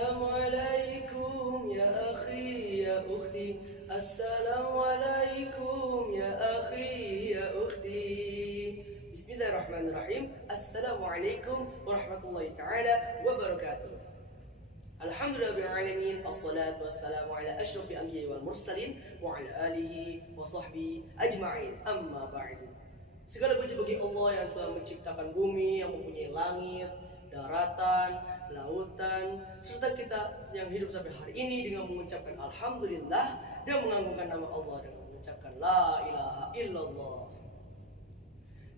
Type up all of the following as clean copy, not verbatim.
Assalamualaikum ya akhi ya ukhti. Assalamualaikum ya akhi ya ukhti. Bismillahirrahmanirrahim. Assalamualaikum warahmatullahi ta'ala wabarakatuh. Alhamdulillahirrahmanirrahim. Assalatu wassalamu ala ashrafil anbiya'i wal mursalin wa ala alihi wa sahbihi ajma'in. Amma ba'du. Segala puji bagi Allah yang telah menciptakan bumi, yang mempunyai langit, daratan, lautan, serta kita yang hidup sampai hari ini dengan mengucapkan Alhamdulillah dan mengagungkan nama Allah dengan mengucapkan La ilaha illallah.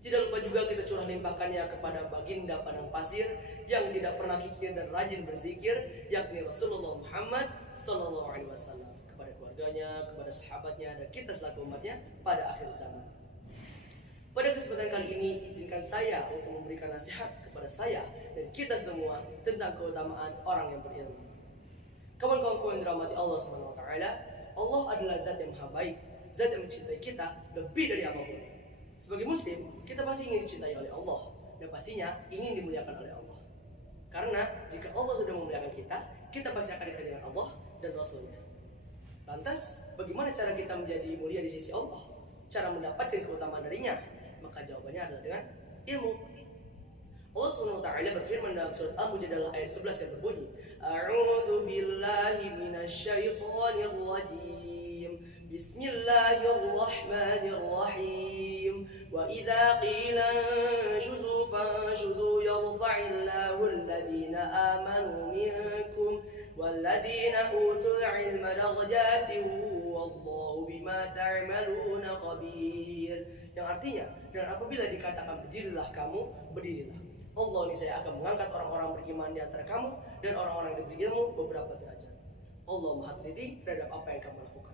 Tidak lupa juga kita curah limpahkannya kepada baginda padang pasir yang tidak pernah kikir dan rajin berzikir, yakni Rasulullah Muhammad Sallallahu Alaihi Wasallam, kepada keluarganya, kepada sahabatnya, dan kita selaku umatnya pada akhir zaman. Pada kesempatan kali ini, izinkan saya untuk memberikan nasihat kepada saya dan kita semua tentang keutamaan orang yang berilmu. Kawan-kawanku yang dirahmati Allah SWT, Allah adalah zat yang maha baik, zat yang mencintai kita lebih dari apapun. Sebagai muslim, kita pasti ingin dicintai oleh Allah dan pastinya ingin dimuliakan oleh Allah. Karena jika Allah sudah memuliakan kita, kita pasti akan dekat dengan Allah dan Rasulnya. Lantas, bagaimana cara kita menjadi mulia di sisi Allah? Cara mendapatkan keutamaan darinya? Maka jawabannya adalah dengan ilmu. Allah SWT berfirman dalam surat Al-Mujadalah ayat 11 yang berbunyi, A'udzu billahi minasyaitonir rajim. Bismillahirrahmanirrahim. Wa idza qila anshuzu fanshuzu yarfa'illahu alladhina amanu minkum walladhina utul ilma darajatin wallahu bima ta'maluna khabir. Yang artinya, dan apabila dikatakan berdirilah kamu, berdirilah. Allah ini saya akan mengangkat orang-orang beriman di antara kamu dan orang-orang yang berilmu beberapa derajat. Allah maha teliti terhadap apa yang kamu lakukan.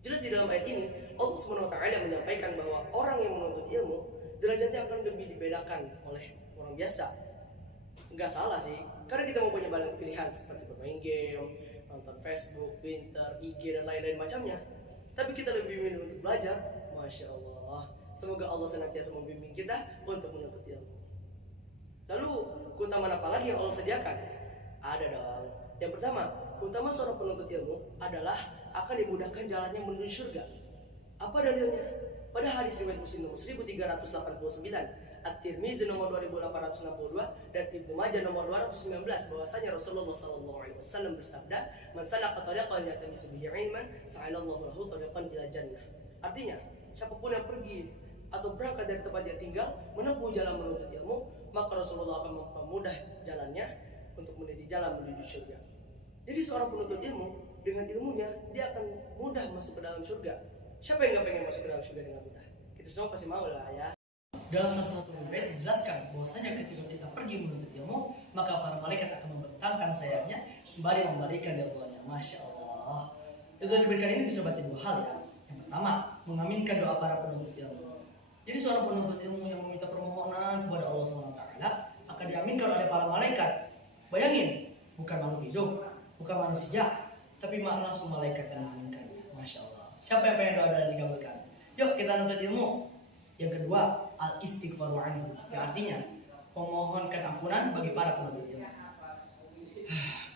Jelas di dalam ayat ini, Allah SWT menyampaikan bahwa orang yang menuntut ilmu, derajatnya akan lebih dibedakan oleh orang biasa. Enggak salah sih, karena kita mempunyai banyak pilihan seperti bermain game, nonton Facebook, Twitter, IG, dan lain-lain macamnya. Tapi kita lebih memilih untuk belajar. Masya Allah, semoga Allah senantiasa membimbing kita untuk menuntut ilmu. Lalu, keutamaan apa lagi yang Allah sediakan? Ada dong. Yang pertama, keutamaan seorang penuntut ilmu adalah akan dimudahkan jalannya menuju surga. Apa dalilnya? Pada hadis riwayat Muslim nomor 1389, At-Tirmizi nomor 2862, dan Ibnu Majah nomor 219, bahwasanya Rasulullah SAW bersabda, "Man salaka tariqan yaltamisu bihi ilman, sa'alallahu lahu tariqan ila jannah." Artinya, siapapun yang pergi atau berangkat dari tempat dia tinggal menempuh jalan menuntut ilmu, maka Rasulullah akan mempermudah jalannya untuk menuju jalan menuju surga. Jadi seorang penuntut ilmu dengan ilmunya dia akan mudah masuk ke dalam surga. Siapa yang nggak pengen masuk ke dalam surga dengan mudah? Kita semua pasti mau lah ya. Dalam satu ayat dijelaskan bahwasanya ketika kita pergi menuntut ilmu, maka para malaikat akan membentangkan sayapnya sembari memberikan dakwanya. Masya Allah. Itu yang diberikan ini bisa berarti dua hal ya. Yang pertama, mengaminkan doa para penuntut ilmu. Jadi seorang penuntut ilmu yang meminta permohonan kepada Allah SWT akan diaminkan oleh para malaikat. Bayangin, bukan makhluk hidup, bukan manusia, tapi langsung malaikat yang mengaminkan. Masya Allah. Siapa yang pengen doa dan dikabulkan? Yuk kita nuntut ilmu. Yang kedua, al-istighfaru anhu, yang artinya memohonkan ampunan bagi para penuntut ilmu.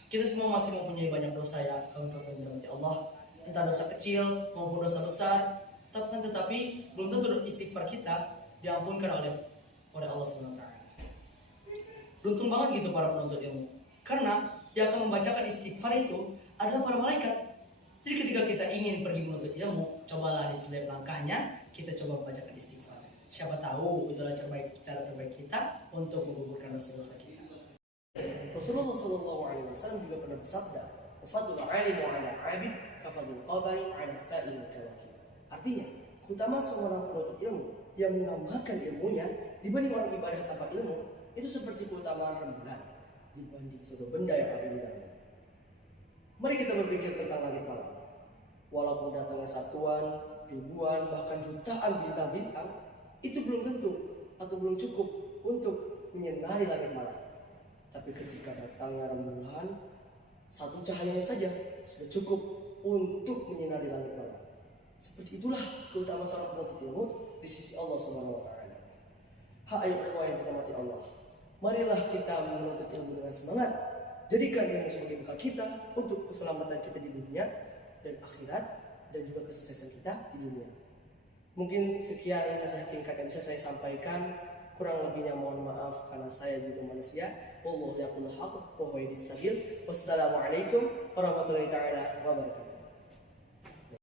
Kita semua masih mempunyai banyak dosa ya, kawan-kawan yang dirahmati Allah. Entah dosa kecil maupun dosa besar, tetapi belum tentu istighfar kita diampunkan oleh Allah SWT. Beruntung banget gitu para penuntut ilmu, karena yang akan membacakan istighfar itu adalah para malaikat. Jadi ketika kita ingin pergi menuntut ilmu, cobalah di setiap langkahnya kita coba membacakan istighfar. Siapa tahu itulah cara terbaik kita untuk menggugurkan dosa-dosa kita. Rasulullah SAW juga pernah bersabda, "Fadlul 'alim 'ala 'abid kafadlul qamari 'ala sa'il kawakib." Artinya, keutamaan seorang penuntut ilmu yang mengamalkan ilmunya dibanding orang ibadah tanpa ilmu itu seperti keutamaan rembulan dibanding seluruh benda yang ada di langit. Mari kita berpikir tentang langit malam. Walaupun datangnya satuan, ribuan, bahkan jutaan bintang-bintang, itu belum tentu atau belum cukup untuk menyinari langit malam. Tapi ketika datangnya rembulan, satu cahaya saja sudah cukup untuk menyinari langit malam. Seperti itulah keutamaan seorang penuntut ilmu di sisi Allah SWT. Ayo ikhwah yang dirahmati Allah, marilah kita menuntut ilmu dengan semangat, jadikan ilmu sebagai bekal kita untuk keselamatan kita di dunia dan akhirat, dan juga kesuksesan kita di dunia. Mungkin sekian nasihat singkat yang bisa saya sampaikan. Kurang lebihnya mohon maaf karena saya juga manusia. Wallahu yaqulu haqq wa huwa yahdis sabil. Wassalamualaikum warahmatullahi taala wabarakatuh.